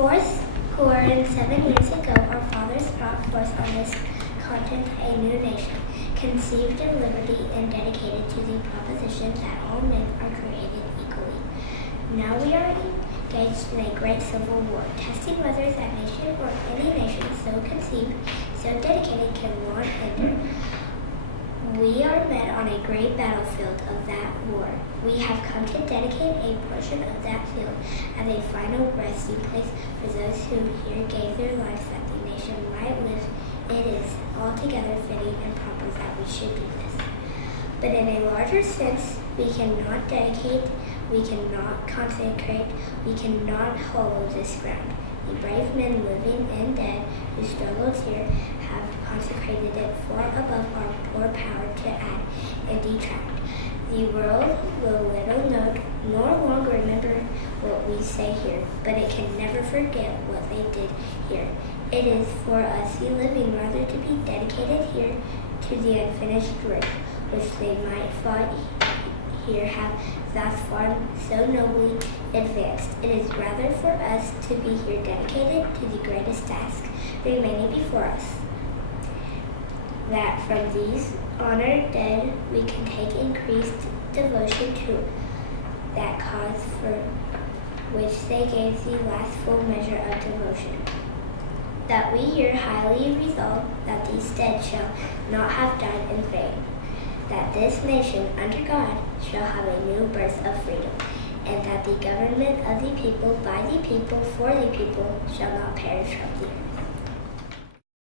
407 years ago, our fathers brought forth on this continent a new nation, conceived in liberty and dedicated to the proposition that all men are created equally. Now we are engaged in a great civil war, testing whether that nation or any nation so conceived, so dedicated can long endure. We are met on a great battlefield of that war. We have come to dedicate a portion of that field as a final resting place for those who here gave their lives that the nation might live. It is altogether fitting and proper that we should do this. But in a larger sense, we cannot dedicate, we cannot consecrate, we cannot hollow this ground. The brave men living and dead who struggled here have consecrated it far above our poor power to add and detract. The world will little note nor longer remember what we say here, but it can never forget what they did here. It is for us the living rather to be dedicated here to the unfinished work which they might fought here have thus far so nobly advanced. It is rather for us to be here dedicated to the greatest task remaining before us, that from these honored dead we can take increased devotion to that cause for which they gave the last full measure of devotion. That we here highly resolve that these dead shall not have died in vain, that this nation under God shall have a new birth of freedom, and that the government of the people by the people for the people shall not perish from the earth.